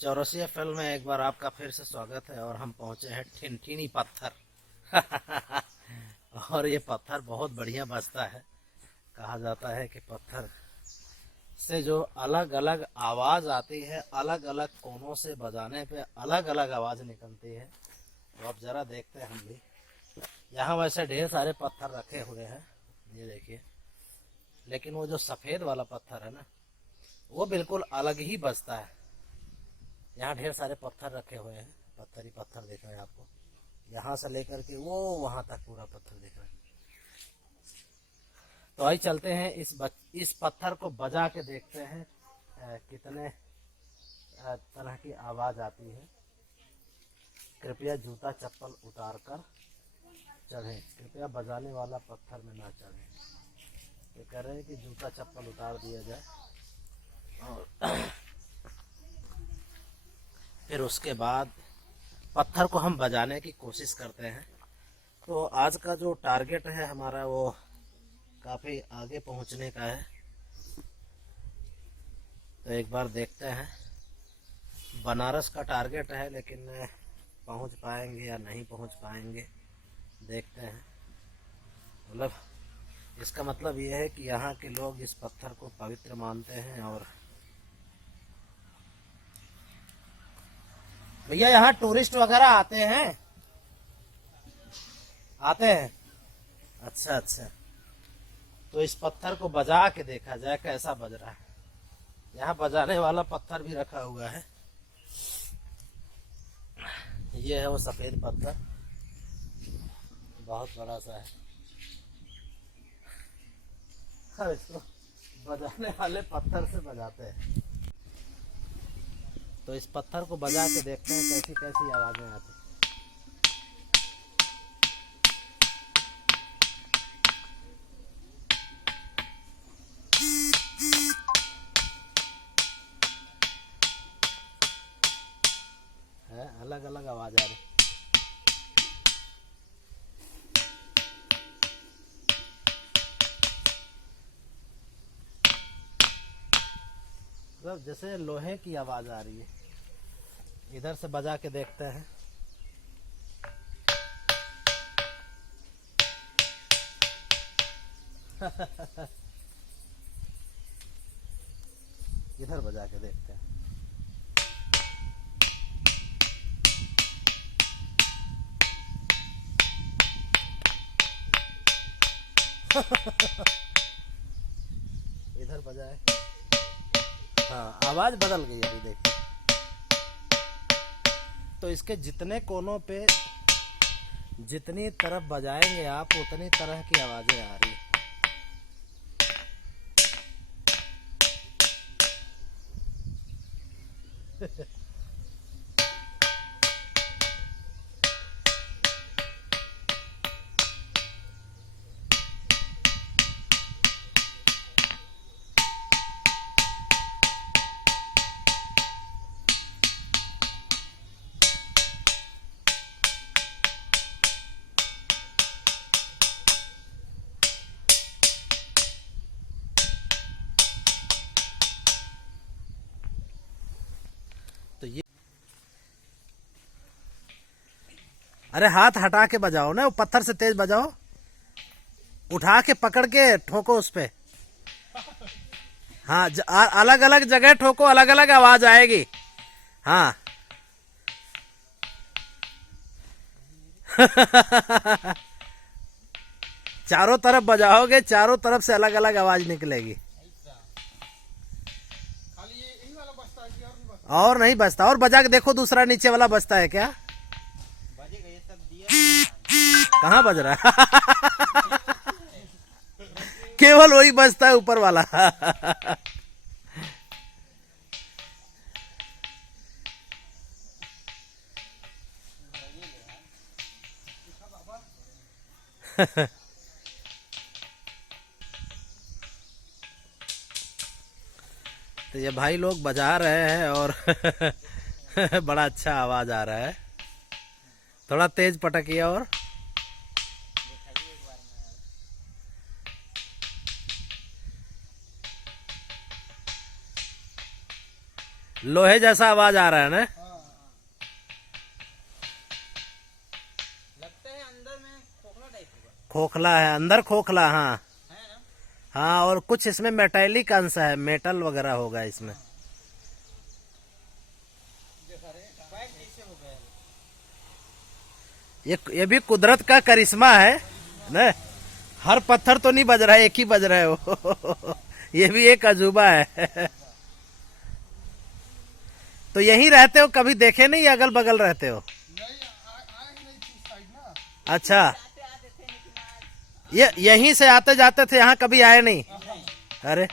Chaurasia film में एक बार आपका फिर से स्वागत है। और हम पहुंचे हैं ठिनठिनी पत्थर। और ये पत्थर बहुत बढ़िया बजता है। कहा जाता है कि पत्थर से जो अलग अलग आवाज आती है, अलग अलग कोनों से बजाने पे अलग अलग आवाज निकलती है। तो अब जरा देखते हैं हम भी। यहाँ वैसे ढेर सारे पत्थर रखे हुए हैं, ये देखिए। लेकिन वो जो सफेद वाला पत्थर है ना, वो बिल्कुल अलग ही बजता है। यहाँ ढेर सारे पत्थर रखे हुए हैं, पत्थर ही पत्थर दिख रहे हैं आपको। यहाँ से लेकर के वो वहां तक पूरा पत्थर दिख रहा है। तो आइए चलते हैं इस पत्थर को बजा के देखते हैं कितने तरह की आवाज आती है। कृपया जूता चप्पल उतार कर चढ़ें, कृपया बजाने वाला पत्थर में ना चढ़ें। ये कह रहे हैं कि जूता चप्पल उतार दिया जाए और फिर उसके बाद पत्थर को हम बजाने की कोशिश करते हैं। तो आज का जो टारगेट है हमारा, वो काफ़ी आगे पहुंचने का है। तो एक बार देखते हैं। बनारस का टारगेट है, लेकिन पहुंच पाएंगे या नहीं पहुंच पाएंगे, देखते हैं। मतलब इसका मतलब ये है कि यहाँ के लोग इस पत्थर को पवित्र मानते हैं। और भैया यहाँ टूरिस्ट वगैरह आते हैं? आते हैं, अच्छा अच्छा। तो इस पत्थर को बजा के देखा जाए कैसा बज रहा है। यहाँ बजाने वाला पत्थर भी रखा हुआ है। ये है वो सफेद पत्थर, बहुत बड़ा सा है। और इसको बजाने वाले पत्थर से बजाते हैं। तो इस पत्थर को बजा के देखते हैं कैसी कैसी आवाजें आती हैं। अलग अलग आवाज आ रही। मतलब जैसे लोहे की आवाज आ रही है। इधर से बजा के देखते हैं। इधर बजा के देखते हैं। इधर बजाए, हाँ आवाज बदल गई अभी देखिए। तो इसके जितने कोनों पे जितनी तरफ बजाएंगे आप, उतनी तरह की आवाजें आ रही है। तो ये, अरे हाथ हटा के बजाओ ना, वो पत्थर से तेज बजाओ। उठा के पकड़ के ठोको उस पे। हाँ, अलग अलग जगह ठोको, अलग अलग आवाज आएगी। हाँ। चारों तरफ बजाओगे, चारों तरफ से अलग अलग आवाज निकलेगी। और नहीं बजता। और बजा के देखो, दूसरा नीचे वाला बजता है क्या? कहाँ बज रहा है? केवल वही बजता है, ऊपर वाला। तो ये भाई लोग बजा रहे हैं और बड़ा अच्छा आवाज आ रहा है। थोड़ा तेज पटकिए। और लोहे जैसा आवाज आ रहा है ना। लगता है अंदर में खोखला टाइप होगा। खोखला है अंदर, खोखला, हाँ है ना। हाँ। और कुछ इसमें मेटेलिक अंश है, मेटल वगैरह होगा इसमें। बैग जैसे हो गया है। ये भी कुदरत का करिश्मा है ना। हर पत्थर तो नहीं बज रहा है, एक ही बज रहा है वो। ये भी एक अजूबा है। तो यहीं रहते हो, कभी देखे नहीं अगल बगल रहते हो? अच्छा, आते आते थे लेकिन आज ये यहीं से आते जाते थे, यहाँ कभी आए नहीं? अरे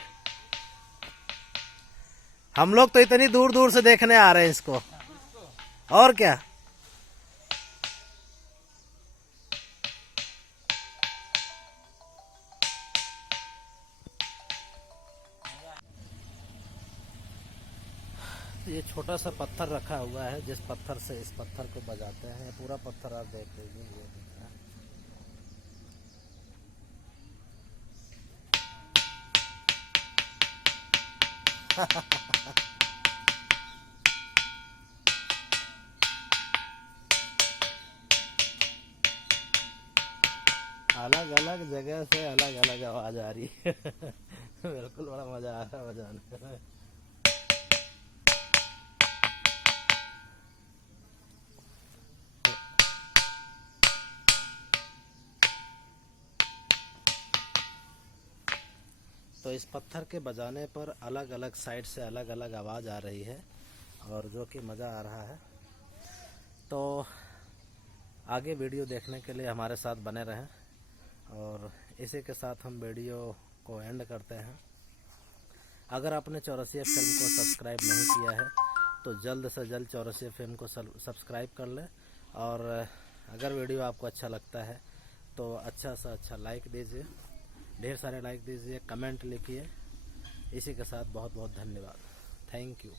हम लोग तो इतनी दूर दूर से देखने आ रहे हैं इसको, और क्या। ये छोटा सा पत्थर रखा हुआ है, जिस पत्थर से इस पत्थर को बजाते हैं। पूरा पत्थर आप देख लीजिए, ये दिख रहा है। अलग अलग जगह से अलग अलग आवाज आ रही है। बिल्कुल, बड़ा मजा आ रहा है बजाने में। तो इस पत्थर के बजाने पर अलग अलग साइड से अलग अलग आवाज़ आ रही है, और जो कि मज़ा आ रहा है। तो आगे वीडियो देखने के लिए हमारे साथ बने रहें, और इसी के साथ हम वीडियो को एंड करते हैं। अगर आपने चौरसिया फिल्म को सब्सक्राइब नहीं किया है तो जल्द से जल्द चौरसिया फिल्म को सब्सक्राइब कर लें, और अगर वीडियो आपको अच्छा लगता है तो अच्छा सा अच्छा लाइक दीजिए, ढेर सारे लाइक दीजिए, कमेंट लिखिए। इसी के साथ बहुत बहुत धन्यवाद। Thank you.